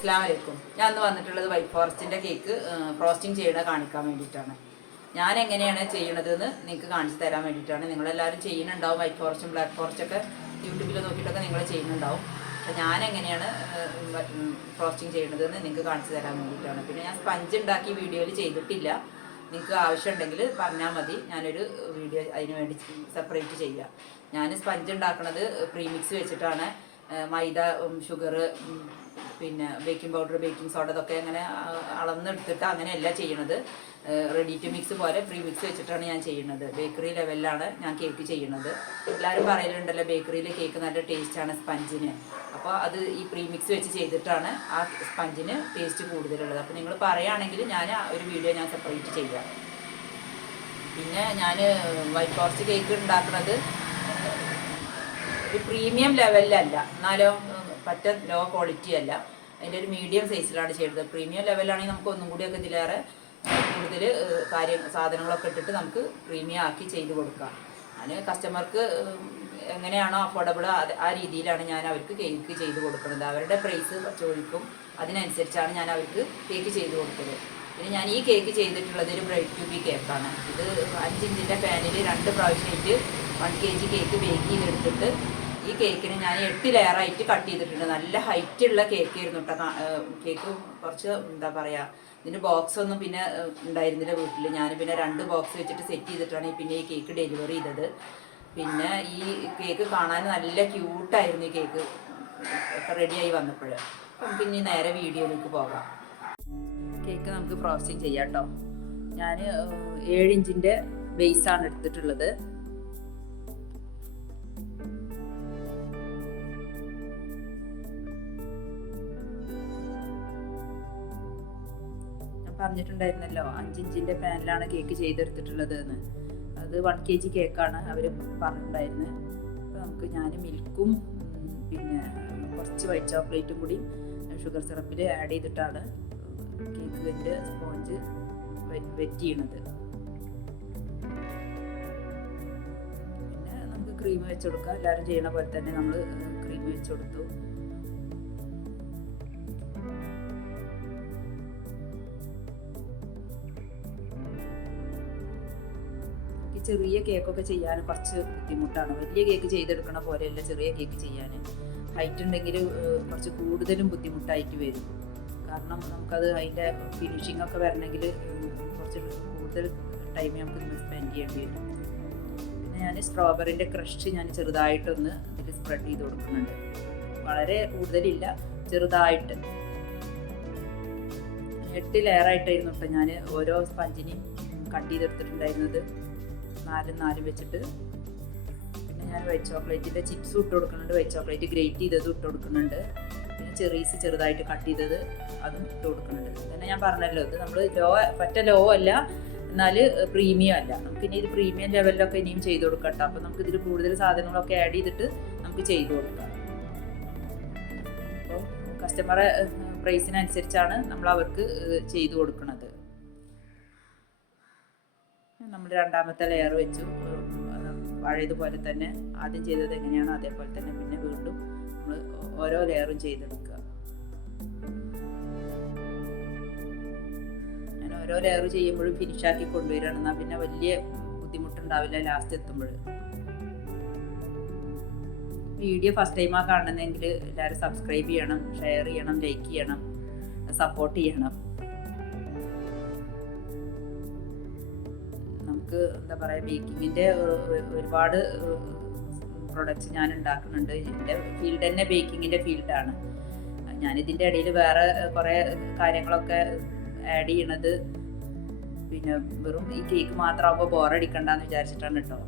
അസ്സലാമു അലൈക്കും. ഞാൻ ഇന്ന് വന്നിട്ടുള്ളത് വൈറ്റ് ഫോറസ്റ്റിൻ്റെ കേക്ക് ഫ്രോസ്റ്റിംഗ് ചെയ്യണത് കാണിക്കാൻ വേണ്ടിയിട്ടാണ്. ഞാൻ എങ്ങനെയാണ് ചെയ്യണതെന്ന് നിങ്ങൾക്ക് കാണിച്ചു തരാൻ വേണ്ടിയിട്ടാണ്. നിങ്ങളെല്ലാവരും ചെയ്യുന്നുണ്ടാവും, വൈറ്റ് ഫോറസ്റ്റും ബ്ലാക്ക് ഫോറസ്റ്റൊക്കെ യൂട്യൂബിൽ നോക്കിയിട്ടൊക്കെ നിങ്ങൾ ചെയ്യുന്നുണ്ടാവും. പക്ഷെ ഞാൻ എങ്ങനെയാണ് ഫ്രോസ്റ്റിംഗ് ചെയ്യണതെന്ന് നിങ്ങൾക്ക് കാണിച്ചു തരാൻ വേണ്ടിയിട്ടാണ്. പിന്നെ ഞാൻ സ്പഞ്ച് ഉണ്ടാക്കി വീഡിയോയിൽ ചെയ്തിട്ടില്ല. നിങ്ങൾക്ക് ആവശ്യമുണ്ടെങ്കിൽ പറഞ്ഞാൽ മതി, ഞാനൊരു വീഡിയോ അതിന് വേണ്ടി സെപ്പറേറ്റ് ചെയ്യുക. ഞാൻ സ്പഞ്ച് ഉണ്ടാക്കുന്നത് പ്രീമിക്സ് വെച്ചിട്ടാണ്. മൈദ, ഷുഗർ, പിന്നെ ബേക്കിംഗ് പൗഡർ, ബേക്കിംഗ് സോഡ ഇതൊക്കെ അങ്ങനെ അളന്നെടുത്തിട്ട് അങ്ങനെയല്ല ചെയ്യണത്. റെഡി ടു മിക്സ് പോലെ പ്രീ മിക്സ് വെച്ചിട്ടാണ് ഞാൻ ചെയ്യുന്നത്. ബേക്കറി ലെവലിലാണ് ഞാൻ കേക്ക് ചെയ്യുന്നത്. എല്ലാവരും പറയലുണ്ടല്ലോ ബേക്കറിയിലെ കേക്ക് നല്ല ടേസ്റ്റാണ് സ്പഞ്ചിന്. അപ്പോൾ അത് ഈ പ്രീ മിക്സ് വെച്ച് ചെയ്തിട്ടാണ് ആ സ്പഞ്ചിന് ടേസ്റ്റ് കൂടുതലുള്ളത്. അപ്പോൾ നിങ്ങൾ പറയുകയാണെങ്കിൽ ഞാൻ ഒരു വീഡിയോ ഞാൻ സെപ്പറേറ്റ് ചെയ്യാം. പിന്നെ ഞാൻ വൈറ്റ് ഫോറസ്റ്റ് കേക്ക് ഉണ്ടാക്കുന്നത് ഒരു പ്രീമിയം ലെവലിലല്ല, എന്നാലോ പറ്റ ലോ ക്വാളിറ്റി അല്ല, അതിൻ്റെ ഒരു മീഡിയം സൈസിലാണ് ചെയ്തത്. പ്രീമിയം ലെവലാണെങ്കിൽ നമുക്ക് ഒന്നും കൂടിയൊക്കെ ഇതിലേറെ കൂടുതൽ സാധനങ്ങളൊക്കെ ഇട്ടിട്ട് നമുക്ക് പ്രീമിയം ആക്കി ചെയ്ത് കൊടുക്കാം. ഞാൻ കസ്റ്റമർക്ക് എങ്ങനെയാണോ അഫോർഡബിൾ ആ രീതിയിലാണ് ഞാൻ അവർക്ക് കേക്ക് ചെയ്ത് കൊടുക്കുന്നത്. അവരുടെ പ്രൈസ് ചോദിക്കും, അതിനനുസരിച്ചാണ് ഞാൻ അവർക്ക് കേക്ക് ചെയ്ത് കൊടുക്കുന്നത്. പിന്നെ ഞാൻ ഈ കേക്ക് ചെയ്തിട്ടുള്ളത് ഒരു ബ്രെഡ് ട്യൂബി കേക്കാണ്. ഇത് 5 ഇഞ്ചിൻ്റെ പാനിൽ 2 പ്രാവശ്യമായിട്ട് 1 kg കേക്ക് ബേക്ക് ചെയ്തെടുത്തിട്ട് ഈ കേക്കിന് ഞാൻ 8 ലെയറായിട്ട് കട്ട് ചെയ്തിട്ടുണ്ട്. നല്ല ഹൈറ്റുള്ള കേക്കായിരുന്നു കേട്ടോ. കേക്ക് കുറച്ച് എന്താ പറയുക, ഇതിൻ്റെ ബോക്സൊന്നും പിന്നെ ഉണ്ടായിരുന്നില്ല വീട്ടിൽ. ഞാൻ പിന്നെ 2 ബോക്സ് വെച്ചിട്ട് സെറ്റ് ചെയ്തിട്ടാണ് പിന്നെ ഈ കേക്ക് ഡെലിവറി ചെയ്തത്. പിന്നെ ഈ കേക്ക് കാണാൻ നല്ല ക്യൂട്ടായിരുന്നു ഈ കേക്ക് റെഡിയായി വന്നപ്പോൾ. പിന്നെ നേരെ വീഡിയോയിലേക്ക് പോകാം. കേക്ക് നമുക്ക് ഫ്രോസ്റ്റിംഗ് ചെയ്യാം കേട്ടോ. ഞാൻ 7 ഇഞ്ചിൻ്റെ ബേസാണ് എടുത്തിട്ടുള്ളത്. പറഞ്ഞിട്ടുണ്ടായിരുന്നല്ലോ 5 ഇഞ്ചിൻ്റെ പാനിലാണ് കേക്ക് ചെയ്തെടുത്തിട്ടുള്ളത് എന്ന്. അത് 1 kg കേക്കാണ് അവർ പറഞ്ഞിട്ടുണ്ടായിരുന്നത്. അപ്പോൾ ഞാൻ മിൽക്കും പിന്നെ കുറച്ച് വൈറ്റ് ചോക്ലേറ്റും കൂടി ഷുഗർ സിറപ്പിൽ ആഡ് ചെയ്തിട്ടാണ് കേക്കിൻ്റെ സ്പോഞ്ച് വെറ്റ് ചെയ്യണത്. പിന്നെ നമുക്ക് ക്രീം വെച്ച് കൊടുക്കാം. എല്ലാവരും ചെയ്യണ പോലെ തന്നെ നമ്മൾ ക്രീം വെച്ച് കൊടുത്തു. ചെറിയ കേക്കൊക്കെ ചെയ്യാൻ കുറച്ച് ബുദ്ധിമുട്ടാണ്. വലിയ കേക്ക് ചെയ്തെടുക്കണ പോലെയല്ല ചെറിയ കേക്ക് ചെയ്യാൻ. ഹൈറ്റ് ഉണ്ടെങ്കിൽ കുറച്ച് കൂടുതലും ബുദ്ധിമുട്ടായിട്ട് വരും. കാരണം നമുക്കത് അതിൻ്റെ ഫിനിഷിംഗ് ഒക്കെ വരണമെങ്കിൽ കുറച്ച് കൂടുതൽ ടൈം നമുക്ക് സ്പെൻഡ് ചെയ്യേണ്ടി വരും. പിന്നെ ഞാൻ സ്ട്രോബെറിൻ്റെ ക്രഷ് ഞാൻ ചെറുതായിട്ടൊന്ന് ഇതിൽ സ്പ്രെഡ് ചെയ്ത് കൊടുക്കുന്നുണ്ട്. വളരെ കൂടുതലില്ല, ചെറുതായിട്ട്. 8 ലെയറായിട്ടായിരുന്നു കേട്ടോ ഞാൻ ഓരോ സ്പഞ്ചിനെയും കട്ട് ചെയ്തെടുത്തിട്ടുണ്ടായിരുന്നത്. 4 വെച്ചിട്ട്. പിന്നെ ഞാൻ വൈറ്റ് ചോക്ലേറ്റിൻ്റെ ചിപ്സ് ഇട്ട് കൊടുക്കുന്നുണ്ട്. വൈറ്റ് ചോക്ലേറ്റ് ഗ്രേറ്റ് ചെയ്തത് ഇട്ട് കൊടുക്കുന്നുണ്ട്. പിന്നെ ചെറീസ് ചെറുതായിട്ട് കട്ട് ചെയ്തത് അതും ഇട്ട് കൊടുക്കുന്നുണ്ട്. പിന്നെ ഞാൻ പറഞ്ഞല്ലോ, ഇത് നമ്മൾ ലോ അല്ല, എന്നാൽ പ്രീമിയം അല്ല. നമുക്കിനി ഇത് പ്രീമിയം ലെവലിലൊക്കെ ഇനിയും ചെയ്ത് കൊടുക്കാം കേട്ടോ. അപ്പോൾ നമുക്കിതിൽ കൂടുതൽ സാധനങ്ങളൊക്കെ ആഡ് ചെയ്തിട്ട് നമുക്ക് ചെയ്ത് കൊടുക്കാം. അപ്പോൾ കസ്റ്റമറെ പ്രൈസിനനുസരിച്ചാണ് നമ്മൾ അവർക്ക് ചെയ്ത് കൊടുക്കുന്നത്. നമ്മൾ 2ാമത്തെ ലെയർ വെച്ചു. പഴയതുപോലെ തന്നെ ആദ്യം ചെയ്തത് എങ്ങനെയാണോ അതേപോലെ തന്നെ പിന്നെ വീണ്ടും നമ്മൾ ഓരോ ലെയറും ചെയ്തെടുക്കുക. ഞാൻ ഓരോ ലെയർ ചെയ്യുമ്പോഴും ഫിനിഷാക്കി കൊണ്ടുവരണം. എന്നാൽ പിന്നെ വലിയ ബുദ്ധിമുട്ടുണ്ടാവില്ല ലാസ്റ്റ് എത്തുമ്പോൾ. വീഡിയോ ഫസ്റ്റ് ടൈമാണ് കാണുന്നതെങ്കിൽ എല്ലാവരും സബ്സ്ക്രൈബ് ചെയ്യണം, ഷെയർ ചെയ്യണം, ലൈക്ക് ചെയ്യണം, സപ്പോർട്ട് ചെയ്യണം. നമുക്ക് എന്താ പറയുക, ബേക്കിങ്ങിൻ്റെ ഒരുപാട് പ്രൊഡക്ട്സ് ഞാൻ ഉണ്ടാക്കുന്നുണ്ട്. എൻ്റെ ഫീൽഡ് തന്നെ ബേക്കിങ്ങിൻ്റെ ഫീൽഡാണ്. ഞാനിതിൻ്റെ ഇടയിൽ വേറെ കുറേ കാര്യങ്ങളൊക്കെ ആഡ് ചെയ്യണത് പിന്നെ വെറും ഈ കേക്ക് മാത്രമാകുമ്പോൾ ബോറടിക്കണ്ടെന്ന് വിചാരിച്ചിട്ടാണ് കേട്ടോ.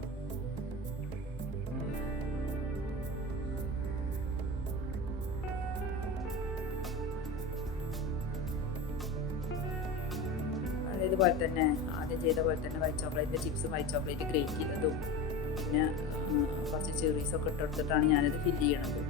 ഇതുപോലെ തന്നെ ആദ്യം ചെയ്ത പോലെ തന്നെ വൈറ്റ് ചോക്ലേറ്റിൻ്റെ ചിപ്സും വൈറ്റ് ചോക്ലേറ്റ് ഗ്രേറ്റ് ചെയ്തതും പിന്നെ കുറച്ച് ചെറീസൊക്കെ ഇട്ടെടുത്തിട്ടാണ് ഞാനത് ഫില്ല് ചെയ്യണത്.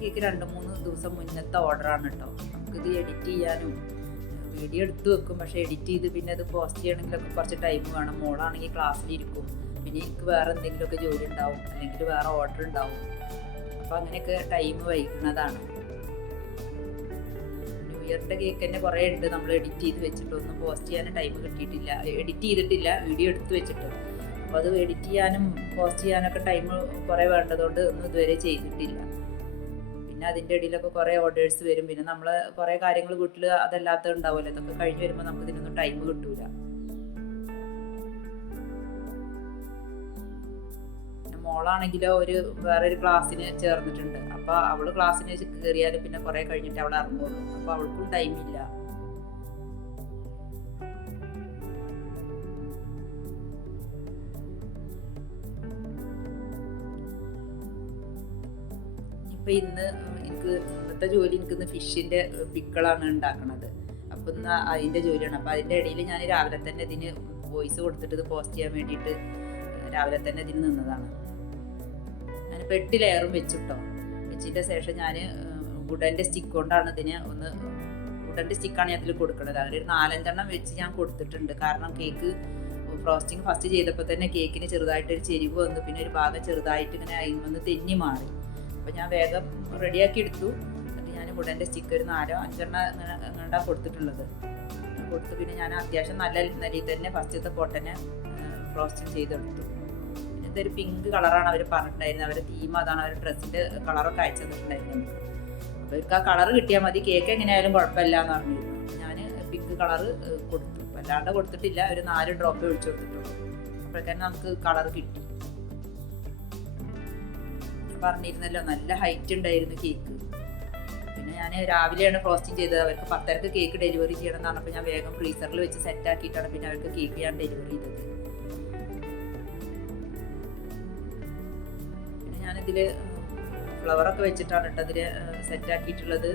കേക്ക് 2-3 ദിവസം മുന്നത്തെ ഓർഡറാണ് കേട്ടോ. നമുക്കിത് എഡിറ്റ് ചെയ്യാനും വീഡിയോ എടുത്ത് വെക്കും, പക്ഷേ എഡിറ്റ് ചെയ്ത് പിന്നെ അത് പോസ്റ്റ് ചെയ്യണമെങ്കിലൊക്കെ കുറച്ച് ടൈം വേണം. മോളാണെങ്കിൽ ക്ലാസ്സിലിരിക്കും, പിന്നെ എനിക്ക് വേറെ എന്തെങ്കിലുമൊക്കെ ജോലി ഉണ്ടാവും, അല്ലെങ്കിൽ വേറെ ഓർഡർ ഉണ്ടാവും. അപ്പോൾ അങ്ങനെയൊക്കെ ടൈം വൈകുന്നതാണ്. ന്യൂ ഇയറിൻ്റെ കേക്ക് തന്നെ കുറേ ഉണ്ട് നമ്മൾ എഡിറ്റ് ചെയ്ത് വെച്ചിട്ടൊന്നും പോസ്റ്റ് ചെയ്യാനും ടൈം കിട്ടിയിട്ടില്ല, എഡിറ്റ് ചെയ്തിട്ടില്ല, വീഡിയോ എടുത്ത് വെച്ചിട്ട്. അപ്പോൾ അത് എഡിറ്റ് ചെയ്യാനും പോസ്റ്റ് ചെയ്യാനൊക്കെ ടൈം കുറേ വേണ്ടതുകൊണ്ട് ഒന്നും ഇതുവരെ ചെയ്തിട്ടില്ല. പിന്നെ അതിൻ്റെ ഇടയിലൊക്കെ കുറേ ഓർഡേഴ്സ് വരും, പിന്നെ നമ്മൾ കുറേ കാര്യങ്ങൾ വീട്ടിൽ അതല്ലാത്ത ഉണ്ടാവുമല്ലോ, ഇതൊക്കെ കഴിഞ്ഞ് വരുമ്പോൾ നമുക്ക് ഇതിനൊന്നും ടൈം കിട്ടൂല. മോളാണെങ്കിലോ വേറൊരു ക്ലാസ്സിന് ചേർന്നിട്ടുണ്ട്. അപ്പോൾ അവൾ ക്ലാസ്സിന് കയറിയാൽ പിന്നെ കുറേ കഴിഞ്ഞിട്ട് അവൾ ഇറങ്ങുള്ളൂ, അപ്പോൾ അവൾക്കും ടൈമില്ല. ഇപ്പം ഇന്നത്തെ ജോലി എനിക്കിന്ന് ഫിഷിൻ്റെ പിക്കിളാണ് ഉണ്ടാക്കണത്. അപ്പോൾ ഇന്ന് അതിൻ്റെ ജോലിയാണ്. അപ്പോൾ അതിൻ്റെ ഇടയിൽ ഞാൻ രാവിലെ തന്നെ ഇതിന് വോയിസ് കൊടുത്തിട്ട് ഇത് പോസ്റ്റ് ചെയ്യാൻ വേണ്ടിയിട്ട് രാവിലെ തന്നെ ഇതിന് നിന്നതാണ്. ഞാനിപ്പോൾ 8 ലെയറും വെച്ചിട്ടോ. വെച്ചതിൻ്റെ ശേഷം ഞാൻ വുഡൻ്റെ സ്റ്റിക്ക് കൊണ്ടാണ് വുഡൻ്റെ സ്റ്റിക്കാണ് ഞാൻ അതിൽ കൊടുക്കുന്നത്. അങ്ങനെ ഒരു 4-5 വെച്ച് ഞാൻ കൊടുത്തിട്ടുണ്ട്. കാരണം കേക്ക് ഫ്രോസ്റ്റിങ് ഫസ്റ്റ് ചെയ്തപ്പോൾ തന്നെ കേക്കിന് ചെറുതായിട്ടൊരു ചെരിവ് വന്നു, പിന്നെ ഒരു ഭാഗം ചെറുതായിട്ട് ഇങ്ങനെ അതിന് തെന്നി മാറി. അപ്പോൾ ഞാൻ വേഗം റെഡിയാക്കി എടുത്തു. എന്നിട്ട് ഞാൻ വുഡൻ്റെ സ്റ്റിക്ക് ഒരു 4-5 എങ്ങാണ്ടാണ് കൊടുത്തിട്ടുള്ളത്. കൊടുത്ത് പിന്നെ ഞാൻ അത്യാവശ്യം നല്ല നിലയിൽ തന്നെ ഫസ്റ്റത്തെ കോട്ടനെ ഫ്രോസ്റ്റിങ് ചെയ്തെടുത്തു. പിന്നെ ഇതൊരു പിങ്ക് കളറാണ് അവർ പറഞ്ഞിട്ടുണ്ടായിരുന്നത്, അവരുടെ തീം അതാണ്, അവരുടെ ഡ്രസ്സിൻ്റെ കളറൊക്കെ അയച്ചു തന്നിട്ടുണ്ടായിരുന്നു നമുക്ക്. അപ്പോൾ അവർക്ക് ആ കളർ കിട്ടിയാൽ മതി, കേക്ക് എങ്ങനെയായാലും കുഴപ്പമില്ല എന്ന് പറഞ്ഞിരുന്നു. ഞാൻ പിങ്ക് കളറ് കൊടുത്തു, വല്ലാണ്ട് കൊടുത്തിട്ടില്ല, ഒരു 4 ഡ്രോപ്പ് ഒഴിച്ചു കൊടുത്തിട്ടുള്ളൂ. അപ്പോഴേക്കും നമുക്ക് കളർ കിട്ടി. പറഞ്ഞിരുന്നല്ലോ നല്ല ഹൈറ്റ് ഉണ്ടായിരുന്നു കേക്ക്. പിന്നെ ഞാൻ രാവിലെയാണ് ഫ്രോസ്റ്റിംഗ് ചെയ്തത്. അവർക്ക് 10:30 കേക്ക് ഡെലിവറി ചെയ്യണം എന്ന് പറഞ്ഞപ്പോൾ ഞാൻ വേഗം ഫ്രീസറിൽ വെച്ച് സെറ്റ് ആക്കിയിട്ടാണ് പിന്നെ അവർക്ക് കേക്ക് ഞാൻ ഡെലിവറി ചെയ്തത്. പിന്നെ ഞാനിതിൽ ഫ്ലവറൊക്കെ വെച്ചിട്ടാണ് കേട്ടോ അതിൽ സെറ്റ് ആക്കിയിട്ടുള്ളത്.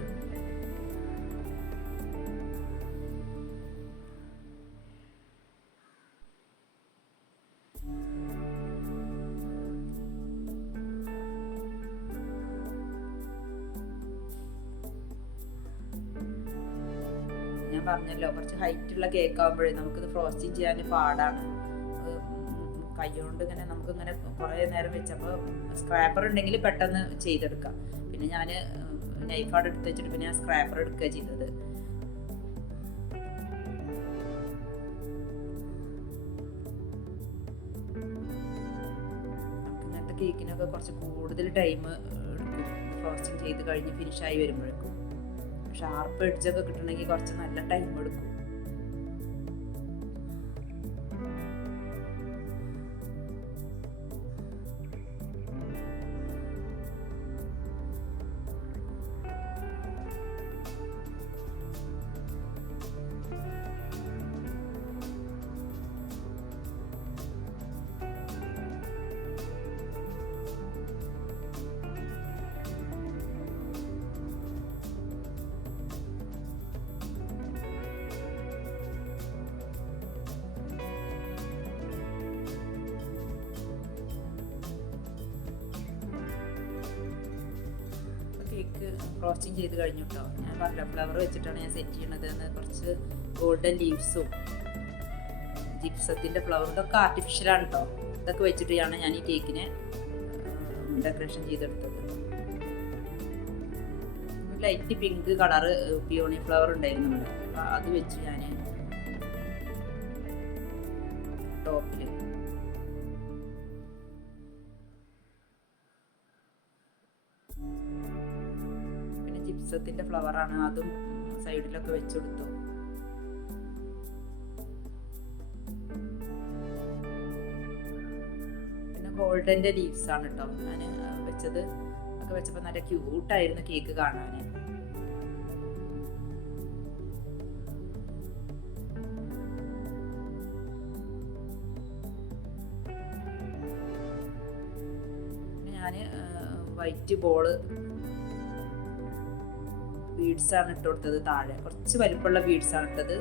ഞാൻ പറഞ്ഞല്ലോ കുറച്ച് ഹൈറ്റുള്ള കേക്ക് ആകുമ്പോഴേ നമുക്കിത് ഫ്രോസ്റ്റിംഗ് ചെയ്യാൻ പാടാണ്. കൈകൊണ്ട് ഇങ്ങനെ നമുക്കിങ്ങനെ കുറേ നേരം വെച്ചപ്പോൾ സ്ക്രാപ്പർ ഉണ്ടെങ്കിൽ പെട്ടെന്ന് ചെയ്തെടുക്കാം. പിന്നെ ഞാൻ നൈഫാട് എടുത്ത് വെച്ചിട്ട് പിന്നെ ഞാൻ സ്ക്രാപ്പർ എടുക്കുക ചെയ്തത്. നമുക്ക് ഇങ്ങനത്തെ കേക്കിനൊക്കെ കുറച്ച് കൂടുതൽ ടൈം എടുക്കും ഫ്രോസ്റ്റിംഗ് ചെയ്ത് കഴിഞ്ഞ് ഫിനിഷായി വരുമ്പോഴേക്കും. ഷാർപ്പ് എഡ്ജൊക്കെ കിട്ടണമെങ്കിൽ കുറച്ച് നല്ല ടൈം എടുക്കും. കേക്ക് ഫ്രോസ്റ്റിംഗ് ചെയ്ത് കഴിഞ്ഞു കേട്ടോ. ഞാൻ പറഞ്ഞ ഫ്ലവർ വെച്ചിട്ടാണ് ഞാൻ സെറ്റ് ചെയ്യണത്. കുറച്ച് ഗോൾഡൻ ലീവ്സും ജിപ്സത്തിൻ്റെ ഫ്ലവർ ഇതൊക്കെ ആർട്ടിഫിഷ്യലാണ് കേട്ടോ. ഇതൊക്കെ വെച്ചിട്ടാണ് ഞാൻ ഈ കേക്കിനെ ഡെക്കറേഷൻ ചെയ്തെടുത്തത്. Light pink colour peony flower ഉണ്ടായിരുന്നു ഇവിടെ, അപ്പോൾ അത് വെച്ച് ഞാൻ ടോപ്പിൽ ജിപ്സത്തിൻ്റെ ഫ്ലവറാണ്, അതും സൈഡിലൊക്കെ വെച്ചെടുത്തു. പിന്നെ ഗോൾഡൻ്റെ ലീവ്സാണ് കേട്ടോ ഞാൻ വെച്ചത്. ഒക്കെ വെച്ചപ്പോൾ നല്ല ക്യൂട്ടായിരുന്നു കേക്ക് കാണാൻ. ഞാൻ വൈറ്റ് ബോള് ബീഡ്സാണ് ഇട്ട് കൊടുത്തത്. താഴെ കുറച്ച് വലിപ്പമുള്ള ബീഡ്സാണ് ഇട്ടത്.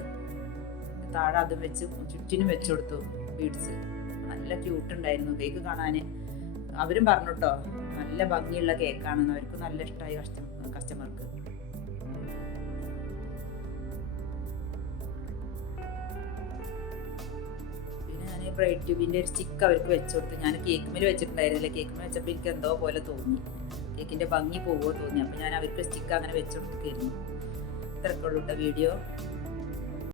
താഴെ അതും വെച്ച് ചുറ്റിനും വെച്ച് കൊടുത്തു ബീഡ്സ്. നല്ല ക്യൂട്ട് ഉണ്ടായിരുന്നു കേക്ക് കാണാൻ. അവരും പറഞ്ഞു കേട്ടോ നല്ല ഭംഗിയുള്ള കേക്കാണെന്ന്. അവർക്ക് നല്ല ഇഷ്ടമായി കസ്റ്റമർക്ക്. ബ്രൈഡ് ട്യൂബിൻ്റെ ഒരു സ്റ്റിക്ക് അവർക്ക് വെച്ച് കൊടുത്തു. ഞാൻ കേക്കുമേൽ വെച്ചിട്ടുണ്ടായിരുന്നില്ല. കേക്കുമേൽ വെച്ചപ്പോൾ എനിക്ക് എന്തോ പോലെ തോന്നി, കേക്കിൻ്റെ ഭംഗി പോവുമോ തോന്നി. അപ്പോൾ ഞാൻ അവർക്ക് സ്റ്റിക്ക് അങ്ങനെ വെച്ച് കൊടുക്കുകയായിരുന്നു. ഇത്രയൊക്കെ ഉള്ളൂ കേട്ടോ വീഡിയോ.